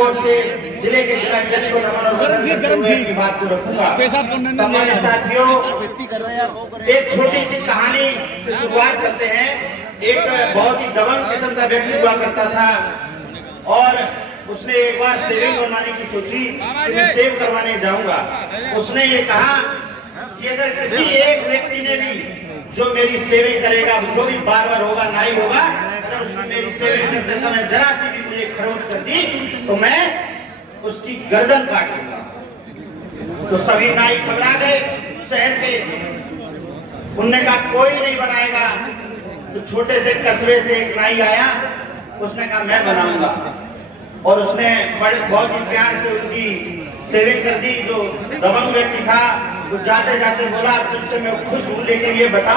ओर से जिले के जिलाध्यक्ष को नमन की बात को रखूंगा। सम्मानित साथियों, एक छोटी सी कहानी से शुरुआत करते हैं। एक बहुत ही दबंग किस्म का व्यक्ति हुआ करता था और उसने एक बार सेविंग करवाने की सोची कि मैं सेव करवाने जाऊंगा। उसने ये कहा कि अगर किसी एक व्यक्ति ने भी जो मेरी सेविंग करेगा, जो भी बार बार होगा नाई होगा, अगर उसने मेरी सेविंग करते समय जरा सी भी मुझे खरोच कर दी तो मैं उसकी गर्दन काट दूंगा। तो सभी नाई घबरा गए शहर के। उनने कहा कोई नहीं बनाएगा। तो छोटे से कस्बे से एक नाई आया, उसने कहा मैं बनाऊंगा और उसने बहुत ही प्यार से उनकी सेविंग कर दी। जो दबंग व्यक्ति था वो जाते जाते बोला तुझसे मैं खुश हूं, लेकिन ये बता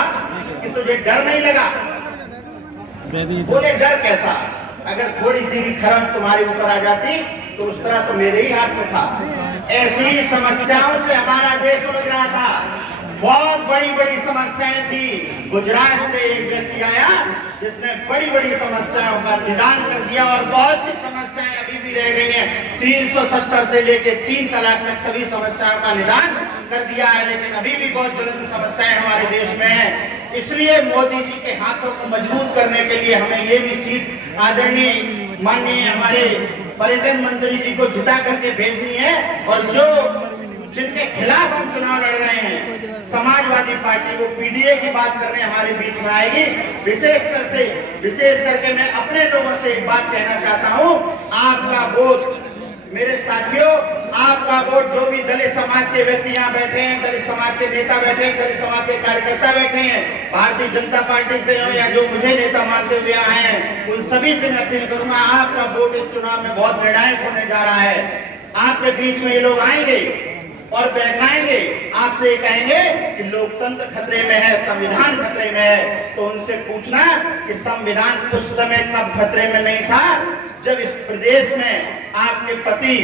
कि तुझे डर नहीं लगा? बोले डर कैसा, अगर थोड़ी सी भी खरंच तुम्हारे ऊपर आ जाती तो उस तरह तो मेरे ही हाथ में था। ऐसी ही समस्याओं से हमारा देश उलझ रहा था। बहुत बड़ी बड़ी समस्याएं थी। गुजरात से एक व्यक्ति आया जिसने बड़ी बड़ी समस्याओं का निदान कर दिया और बहुत सी समस्याएं अभी भी रह गई हैं। 370 से लेकर 3 तलाक तक सभी समस्याओं का निदान कर दिया है, लेकिन अभी भी बहुत ज्वलंत समस्याएं हमारे देश में हैं। इसलिए मोदी जी के हाथों को मजबूत करने के लिए हमें ये भी सीट आदरणीय माननीय हमारे पर्यटन मंत्री जी को जिता करके भेजनी है। और जो जिनके खिलाफ हम चुनाव लड़ रहे हैं, समाजवादी पार्टी को पीडीए की बात करने हमारे बीच में आएगी। विशेष करके मैं अपने लोगों से एक बात कहना चाहता हूं, आपका वोट मेरे साथियों, आपका वोट जो भी दलित समाज के व्यक्ति यहाँ बैठे हैं, दलित समाज के नेता बैठे हैं, दलित समाज के कार्यकर्ता बैठे हैं, भारतीय जनता पार्टी से हो या जो मुझे नेता मानते हुए आए हैं, उन सभी से मैं अपील करूंगा, आपका वोट इस चुनाव में बहुत निर्णायक होने जा रहा है। आपके बीच में ये लोग आएंगे और बहकाएंगे, आपसे कहेंगे कि लोकतंत्र खतरे में है, संविधान खतरे में है। तो उनसे पूछना कि संविधान उस समय कब खतरे में नहीं था जब इस प्रदेश में आपके पति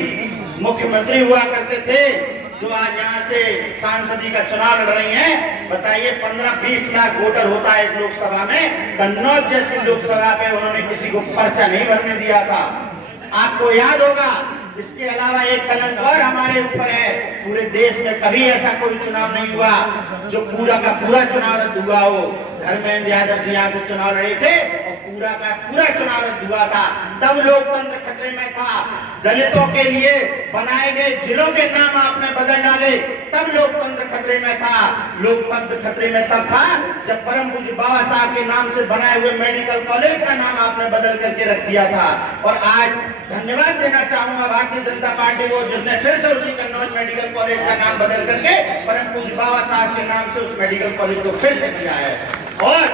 मुख्यमंत्री हुआ करते थे, जो आज यहाँ से सांसदी का चुनाव लड़ रही हैं। बताइए 15-20 लाख वोटर होता है एक लोकसभा में। कन्नौज जैसी लोकसभा पे उन्होंने किसी को पर्चा नहीं भरने दिया था, आपको याद होगा। इसके अलावा एक कलंक और हमारे ऊपर है, पूरे देश में कभी ऐसा कोई चुनाव नहीं हुआ जो पूरा का पूरा चुनाव रद्द हुआ हो। धर्मेंद्र यादव जी यहाँ से चुनाव लड़े थे और पूरा का पूरा चुनाव रद्द हुआ था। तब लोकतंत्र खतरे में था। दलितों के लिए बनाए गए जिलों के नाम आपने बदल डाले, तब लोकतंत्र खतरे में था। लोकतंत्र खतरे में तब था जब परम पूज्य बाबा साहब के नाम से बनाए हुए मेडिकल कॉलेज का नाम आपने बदल करके रख दिया था। और आज धन्यवाद देना चाहूंगा भारतीय जनता पार्टी को, जिसने फिर से उसी कन्नौज मेडिकल कॉलेज का नाम बदल करके परम पूज्य बाबा साहब के नाम से उस मेडिकल कॉलेज को फिर से किया है। और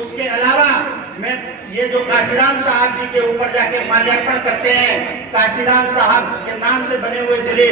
उसके अलावा मैं ये जो काशीराम साहब जी के ऊपर जाके माल्यार्पण करते हैं, काशीराम साहब के नाम से बने हुए जिले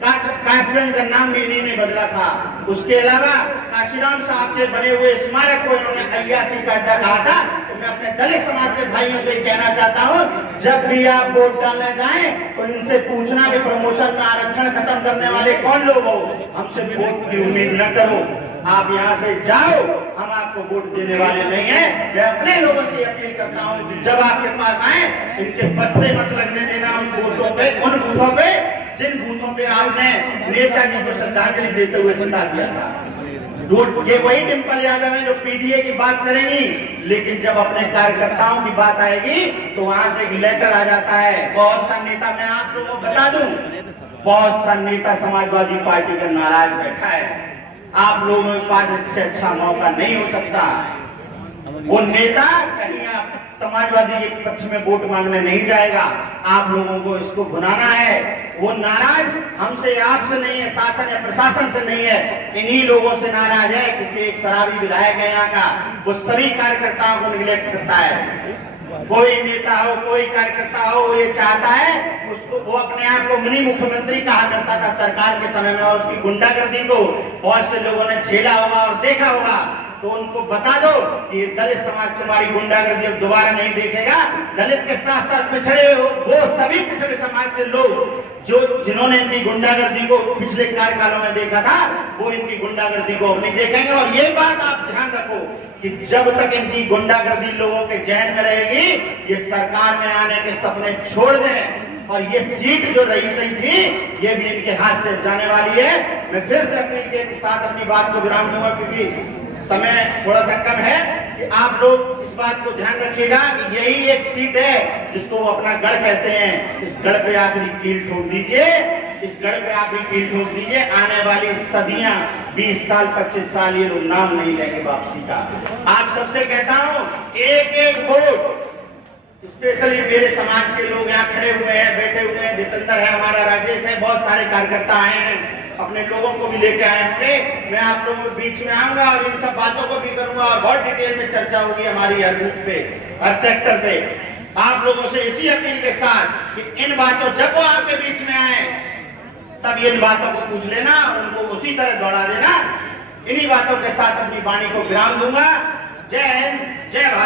कासगंज का नाम भी इन्हीं ने बदला था। उसके अलावा काशीराम साहब के बने हुए स्मारक को इन्होंने अय्यासी का अड्डा कहा था। तो मैं अपने दलित समाज के भाइयों से कहना चाहता हूं, जब भी आप वोट डालने जाएं तो इनसे पूछना कि प्रमोशन में आरक्षण खत्म करने वाले कौन लोग हो। हमसे वोट की उम्मीद न करो, आप यहाँ से जाओ, हम आपको वोट देने वाले नहीं हैं। मैं अपने लोगों से अपील करता हूँ कि जब आपके पास आए इनके बस्ते मत लगने देना उन बूथों पे, उन बूथों पे जिन बूथों पे आपने नेताजी को श्रद्धांजलि देते हुए जिता दिया था। ये वही डिम्पल यादव है जो पीडीए की बात करेंगी, लेकिन जब अपने कार्यकर्ताओं की बात आएगी तो वहां से एक लेटर आ जाता है। बहुत सा नेता, मैं आप लोगों को बता दूं, बहुत सा नेता समाजवादी पार्टी का नाराज बैठा है। आप लोगों के पास इससे अच्छा मौका नहीं हो सकता। वो नेता कहीं आप समाजवादी के पक्ष में वोट मांगने नहीं जाएगा। आप लोगों को इसको भुनाना है। वो नाराज हमसे, आपसे नहीं है, शासन या प्रशासन से नहीं है, इन्हीं लोगों से नाराज है, क्योंकि एक शराबी विधायक है यहाँ का, वो सभी कार्यकर्ताओं को निगलेक्ट करता है। कोई नेता हो, कोई कार्यकर्ता हो, वो ये चाहता है उसको, वो अपने आप को मिनी मुख्यमंत्री कहा करता था सरकार के समय में, और उसकी गुंडागर्दी को बहुत से लोगों ने झेला होगा और देखा होगा। तो उनको बता दो कि दलित समाज तुम्हारी गुंडागर्दी अब दोबारा नहीं देखेगा। दलित के साथ साथ पिछड़े वो सभी पिछड़े समाज के लोग जिन्होंने इनकी गुंडागर्दी को पिछले कार्यकालों में देखा था, वो इनकी गुंडागर्दी को अब नहीं देखेंगे। और ये बात आप ध्यान रखो कि जब तक इनकी गुंडागर्दी लोगों के जहन में रहेगी, ये सरकार में आने के सपने छोड़ दें। और ये सीट जो रही सही थी ये भी इनके हाथ से जाने वाली है। मैं फिर से अपील के साथ अपनी बात को विराम दूंगा क्योंकि समय थोड़ा सा कम है कि आप लोग इस बात को ध्यान रखिएगा कि यही एक सीट है जिसको वो अपना गढ़ कहते हैं। इस गढ़ पे आखिरी कील ठोक दीजिए, इस गढ़ पे आखिरी कील ठोक दीजिए। आने वाली सदियां 20 साल 25 साल ये लोग नाम नहीं लेंगे वापसी का। आप सबसे कहता हूं एक एक वोट, स्पेशली मेरे समाज के लोग यहाँ खड़े हुए हैं, बैठे हुए हैं, जितेंद्र है, हमारा राजेश है, बहुत सारे कार्यकर्ता आए हैं, अपने लोगों को भी लेके आए होंगे। मैं आप लोगों के बीच में आऊंगा और इन सब बातों को भी करूंगा और बहुत डिटेल में चर्चा होगी हमारी हर बूथ पे, हर सेक्टर पे। आप लोगों से इसी अपील के साथ कि इन बातों, जब वो आपके बीच में आए तब इन बातों को पूछ लेना, उनको उसी तरह दौड़ा देना। इन्हीं बातों के साथ अपनी वाणी को विराम दूंगा। जय हिंद, जय भारत।